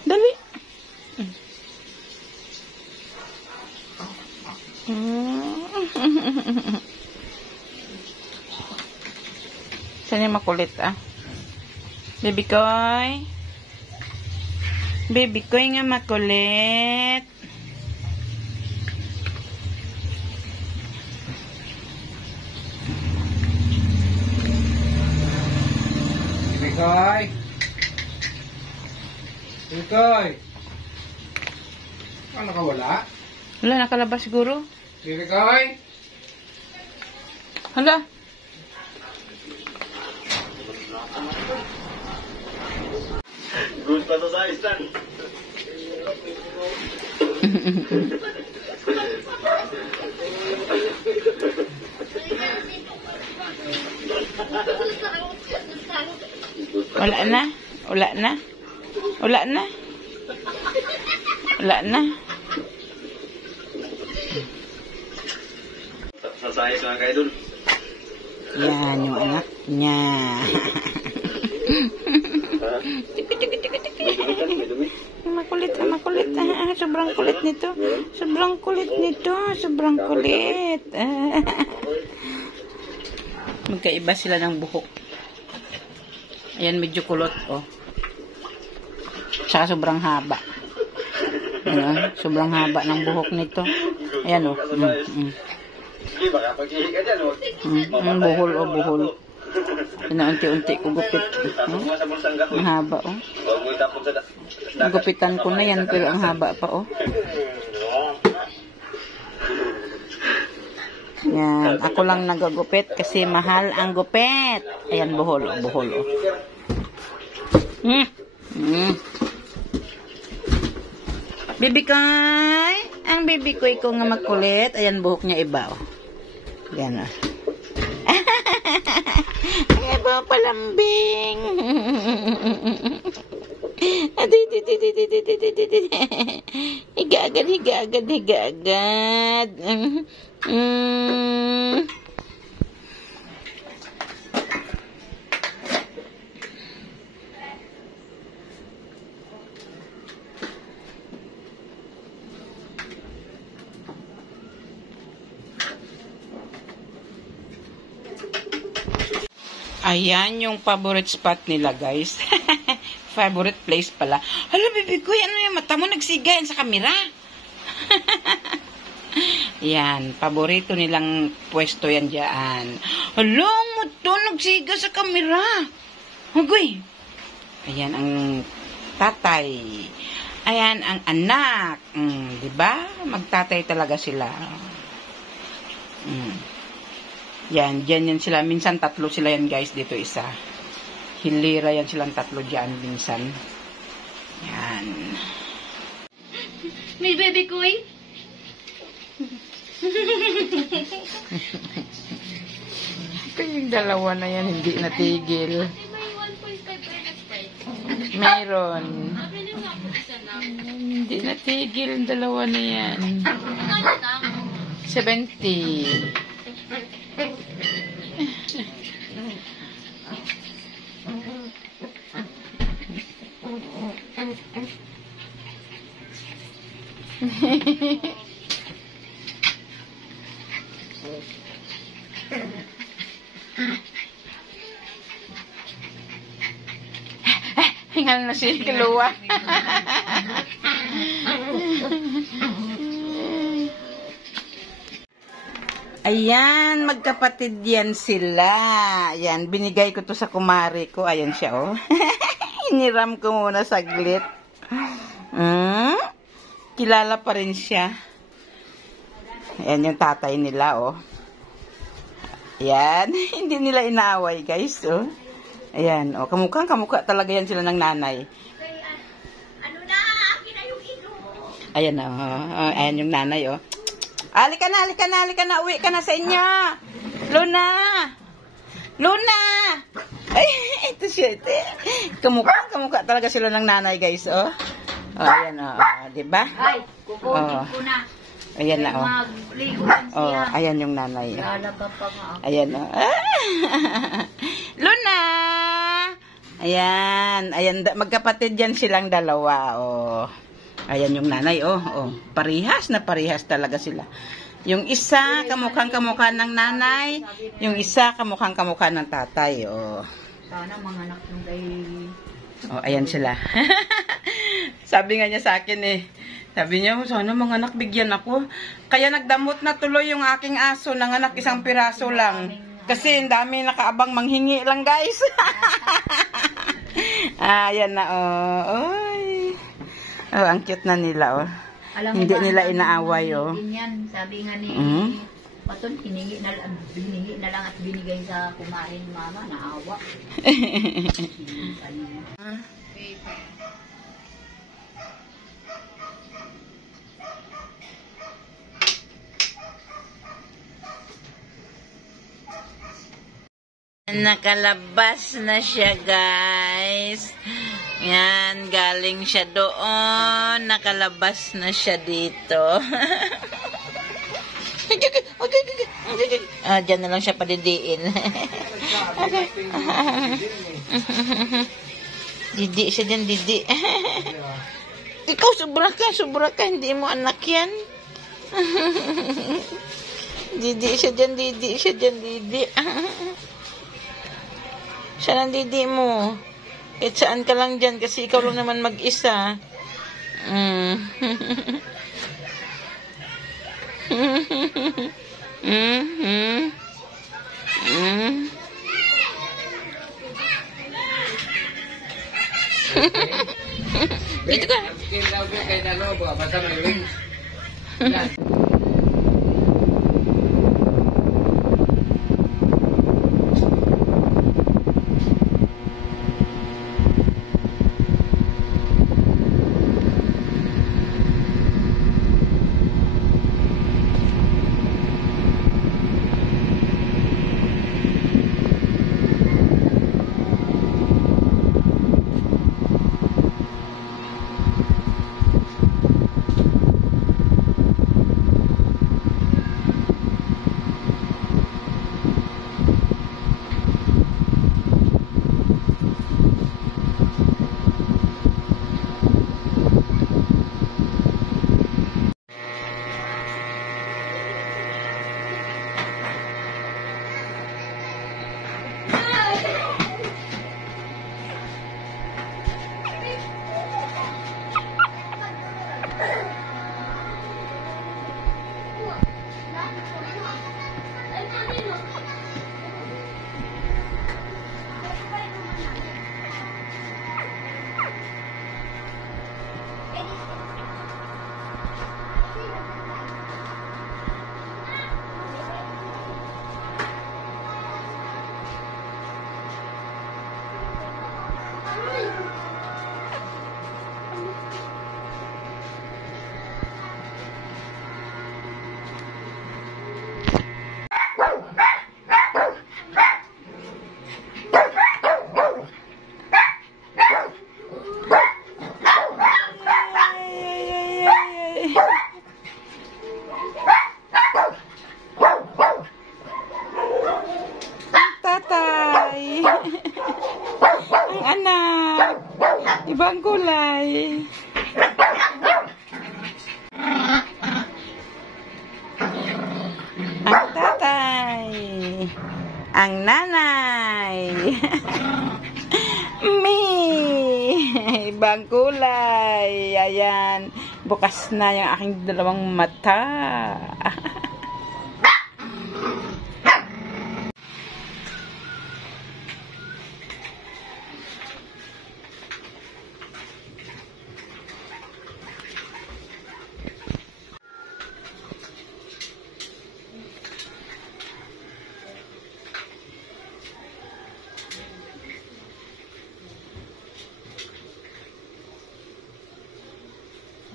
Dali. Saan yung makulit Baby koy. Baby koy nga makulit. Baby koy. Baby koy. Ano nakawala? Wala, nakalabas siguro. Baby koy. Hala. Good pa sa istan. Wala na. Wala na. Wala na. Wala na. Sasayos na kayo dun. Yan yung anak niya. Makulit, makulit. Sobrang kulit nito. Sobrang kulit nito. Sobrang kulit. Magkaiba sila ng buhok. Ayan, medyo kulot, Tsaka sobrang haba. Ayan, sobrang haba ng buhok nito. Ayan, buhol, buhol. Pinaunti-unti ko gupit. Ang haba, Gupitan ko na yan, pero ang haba pa, Yan. Ako lang nagagupit kasi mahal ang gupit. Ayan, buhol, buhol, Baby koy. Ang baby koy ko nga makulit. Ayan, buhok niya iba, Yan, Ay, ba palambing. Higa-agad, higa-agad, higa-agad. Ayan yung favorite spot nila, guys. Favorite place pala. Hala, baby ko, ano yung mata mo nagsigayan sa kamera? Yan, paborito nilang pwesto yan dyan. Hala, mo to, nagsiga sa kamera. Hugoy. Ayan ang tatay. Ayan ang anak. Diba? Magtatay talaga sila. Yan, dyan yan sila. Minsan tatlo sila yan, guys. Dito isa. Hilira yan silang tatlo dyan minsan. Yan. May baby koy? Kayong dalawa na yan, hindi natigil. May 1.5 Meron. Hindi natigil ang dalawa na yan. 70. Hingal na si Kiluwa. Ayan, magkapatid yan sila. Ayan, binigay ko to sa kumari ko. Ayan siya, Iniram ko muna saglit. Kilala pa rin siya. Ayan yung tatay nila, Ayan, hindi nila inaaway, guys, Ayan, kamukha talaga yan sila ng nanay. Ano na? Akin na yung ilo. Ayan, ayan yung nanay, Halika na, halika na, halika na. Uwi ka na sa inyo. Luna! Luna! Shit. Kamukha talaga sila ng nanay, guys, oh. Oh, ayan, oh. Diba? Ay, kukunin ko na. Ayan na, oh. Magliguan Oh, siya. ayan yung nanay. Lalaba pa nga ako. Ayan, oh. Luna! Ayan. Ayan, magkapatid yan silang dalawa, oh. Ayan yung nanay, oh. Oh. Parihas na parihas talaga sila. Yung isa, kamukhang-kamukha ng nanay. Yung isa, kamukhang-kamukha ng tatay, oh. Sana mga anak yung kay... Oh, ayan sila. Sabi nga niya sa akin eh. Sabi niya, sana mga anak bigyan ako. Kaya nagdamot na tuloy yung aking aso. Nanganak isang piraso lang. Kasi ang dami nakaabang manghingi lang, guys. Ayan na, oh. Oy. Oh, ang cute na nila, oh. Alam mo Hindi ba, nila ang inaaway, oh. Ganyan, sabi nga ni Paton, hiningi na lang at binigay sa kumain mama, naawa. Nakalabas na siya, guys. Yan, galing siya doon. Nakalabas na siya dito. Diyan na lang siya padidiin. Didi siya dyan, didi. Ikaw, sobra ka. Hindi mo anak yan. Didi siya dyan, didi. Siya lang didi mo. Kahit saan ka lang dyan kasi ikaw lang naman mag-isa. Dito ka. Basta may wings. Tatay. Ang anak. Ibang kulay. Ang tatay. Ang nanay. Me. Ibang kulay. Ayan. Bukas na yung aking dalawang mata.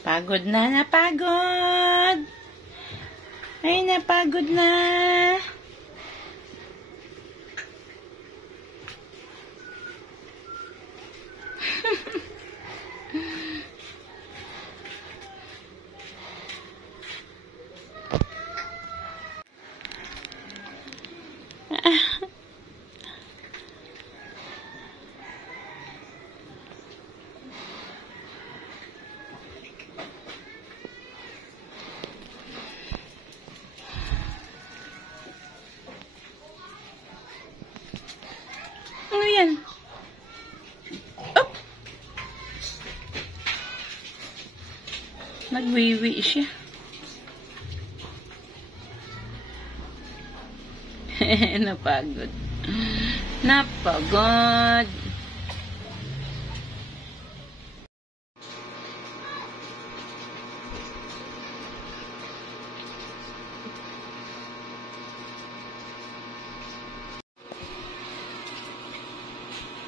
Pagod na, napagod. Ay, napagod na. yan? Up! Nagwiwi siya. Napagod. Napagod.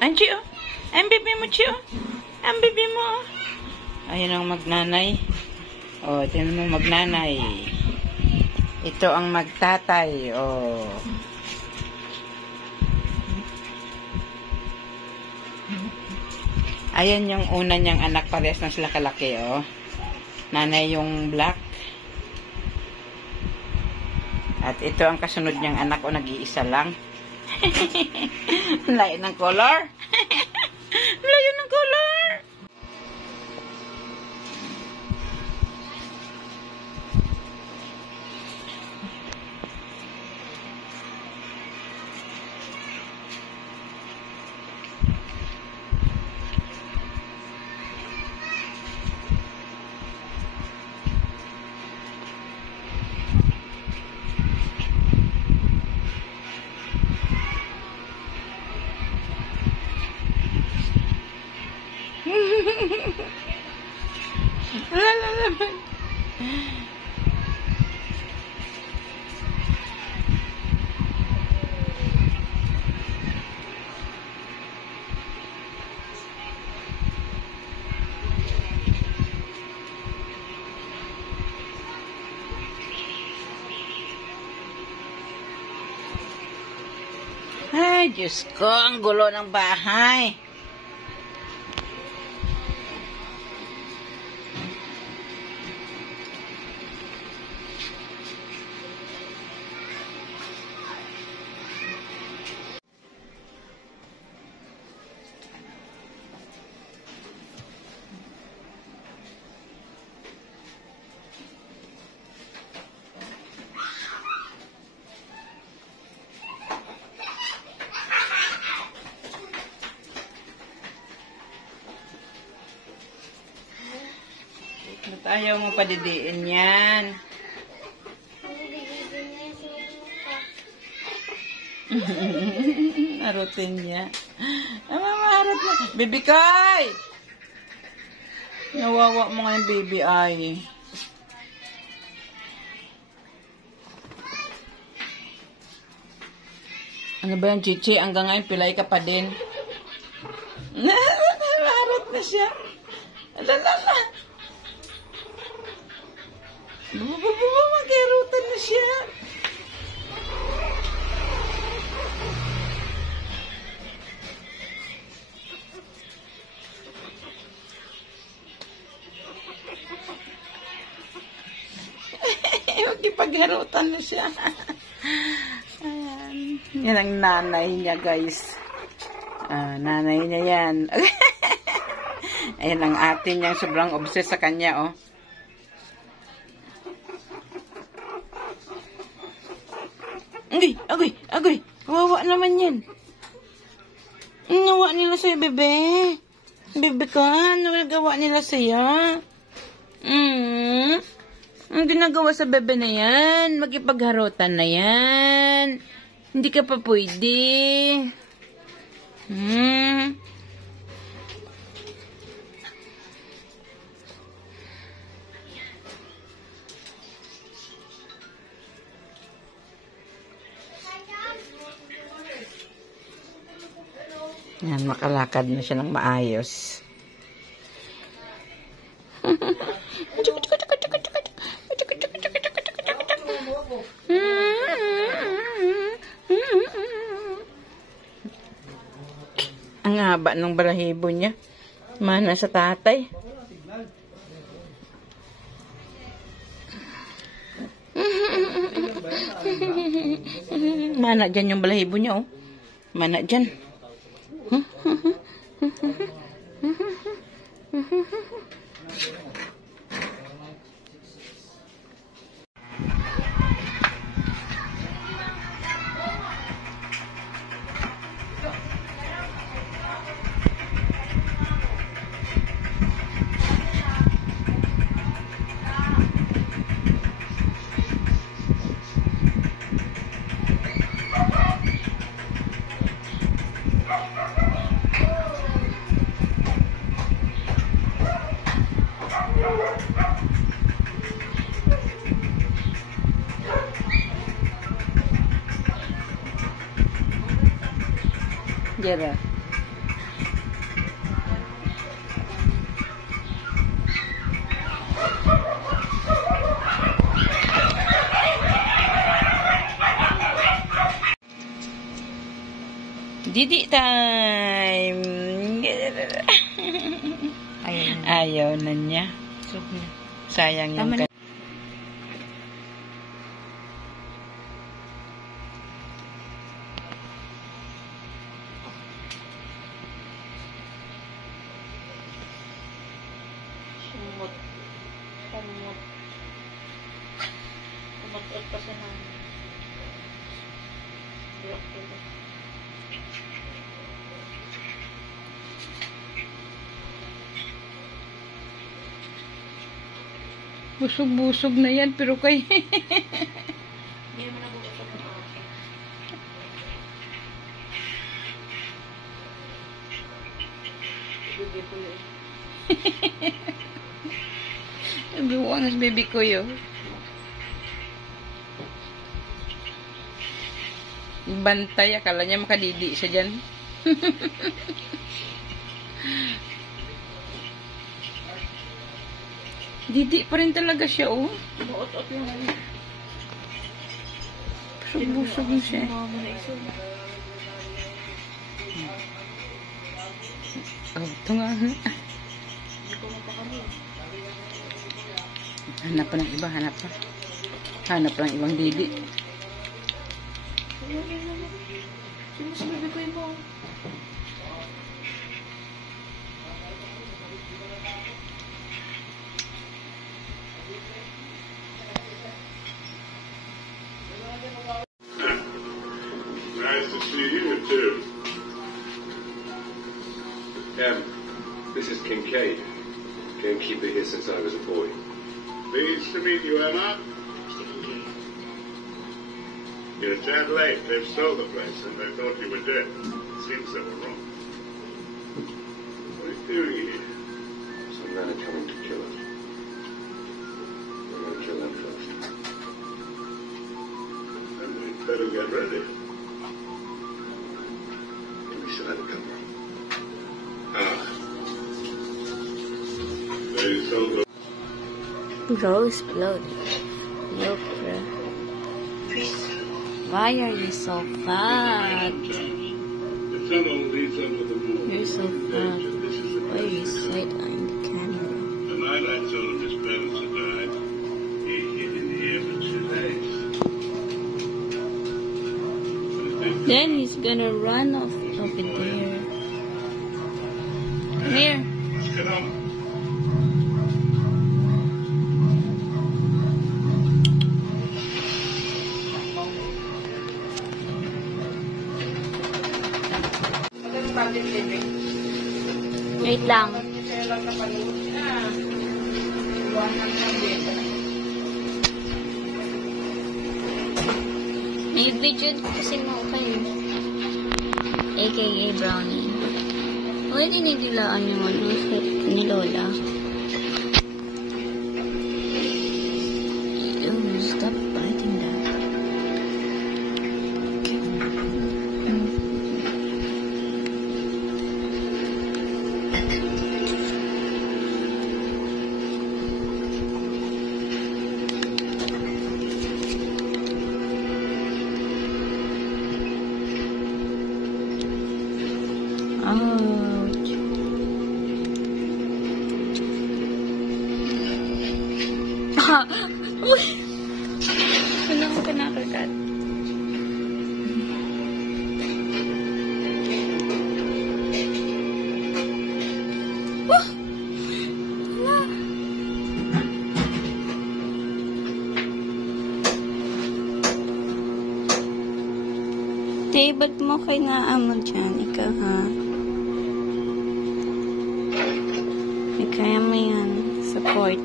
Ang Chi, oh. Ang baby mo, Chi, oh. Ang baby mo, oh. Ayan ang magnanay. Oh, tingnan mo magnanay. Ito ang magtatay. Oh. Ayan yung una niyang anak. Parehas na sila kalaki, oh. Nanay yung black. At ito ang kasunod niyang anak, oh. Nag-iisa lang. Layo ng color. Layo ng color. Ay, Diyos ko, ang gulo ng bahay. Ba't ayaw mo padidiin yan? Arutin niya. Maharot na. Baby Kai! Nawawa mo nga yung baby ay. Ano ba yan, Chichi? Hanggang ngayon, pilay ka pa din. Maharot na siya. Alalala. Magkirutan na siya. Magkipagharutan na siya. Ayan. Yan ang nanay niya, guys. Nanay niya yan. Ayan ang atin niyang sobrang obsessed sa kanya, oh. Agoy. Kawawa naman yan. Nawa nila sa'yo, bebe. Bebe ka, ano nagawa nila sa'yo? Ang ginagawa sa bebe na yan, magipagharutan na yan. Hindi ka pa pwede. Yan, makalakad na siya ng maayos. Ang haba ng balahibo niya. Mana sa tatay. Mana dyan yung balahibo niya, oh. Mana dyan. Jera. Didi time. Ayun. Ayaw na niya. Sayang yung Tama na. Sumot. Sumot. Sumot pa sa namin. Busog-busog na yan, pero kay... Hindi mo nabubusog na ako. Baby ko yun. Buwangas baby ko yun. Bantay, akala niya makadidi siya dyan. Didi pa rin talaga siya, oh. Buot-ot lang namin. Busog-busog na siya. Mama na iso. Oh, ito nga. Hindi ko mapakali. Hanap pa ng iba, hanap pa. Hanap pa ng ibang didi. Sinasabi ko mo. Nice to see you too. This is Kincaid. Gamekeeper here since I was a boy. Pleased to meet you, Emma. You're a tad late. They've sold the place and they thought you were dead. Seems they were wrong. What are you doing here? Some men are coming to kill us. We're going to kill them first. Then we'd better get ready. We still have a cover. Ah. They sold the... Rose blood. Look, bro. Why are you so fat? The tunnel leads under the moon. You're so fat. This is the Why are you sit on the camera? The night I told him his parents had died, he hid in here for 2 days. Then he's gonna run off over there. Here. Let's get on. Wait lang. May video kasi mo kayo. AKA Brownie. Pwede nidilaan yung ano ni Lola. Stop biting that. Ouch. Uy! Ano ko pinakagat? Tay, ba't mo kailangan dyan? Ikaw, ha? Kaya mo yan. Support.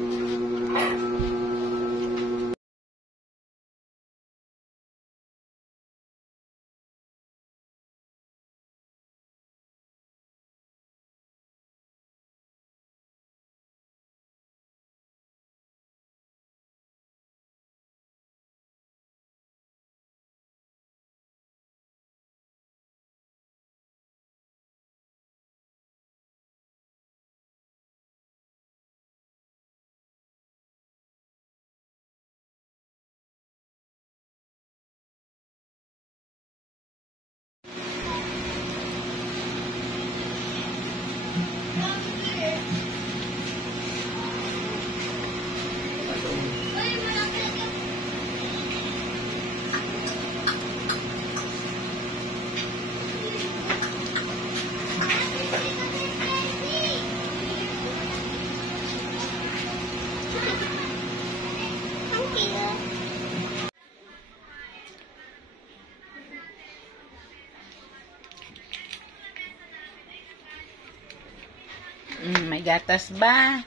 May gatas ba?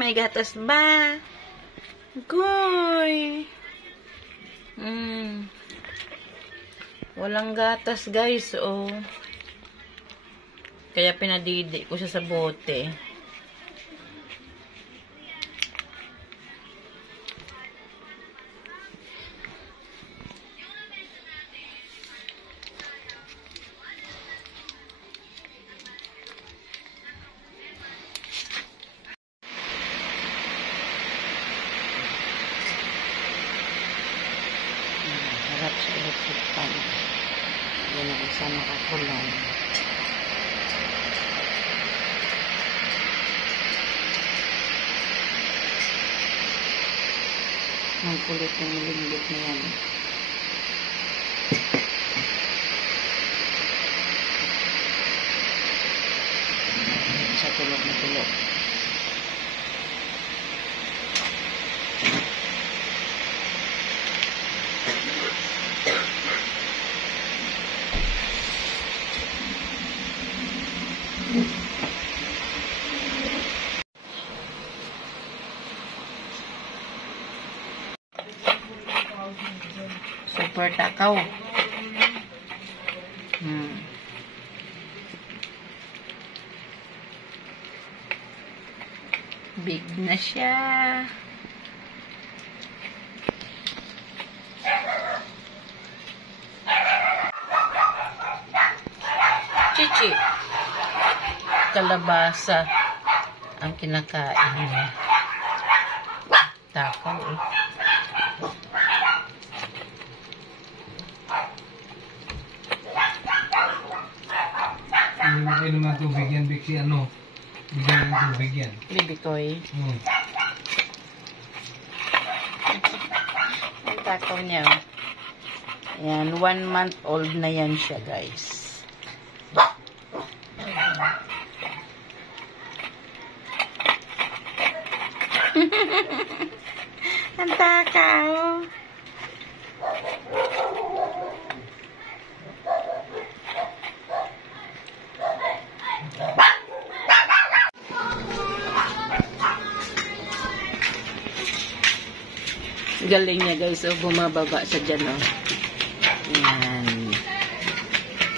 May gatas ba? Goy. Walang gatas, guys, oh. Kaya pinadidi ko siya sa bote. Harap sa electric fan. Yan ang isa nakakulong. Ang kulit ng linggit na yan. Sa tulog na tulog. Super takaw. Big na siya. Chichi. Kalabasa ang kinakain niya. Takaw, eh. Hindi mo kayo naman tubig yan, Bixi, ano? Bigyan ng tubig yan. Baby toy. Ang takaw niya. Ayan, 1 month old na yan siya, guys. Ang takaw. Galing niya, guys. O, bumababa sa dyan, o. Yan.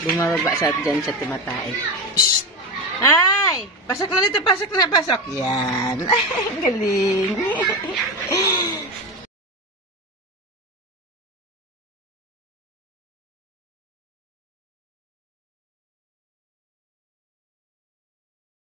Bumababa sa dyan siya tumatay. Shhh! Ay! Pasok na dito, pasok na, pasok. Yan. Galing.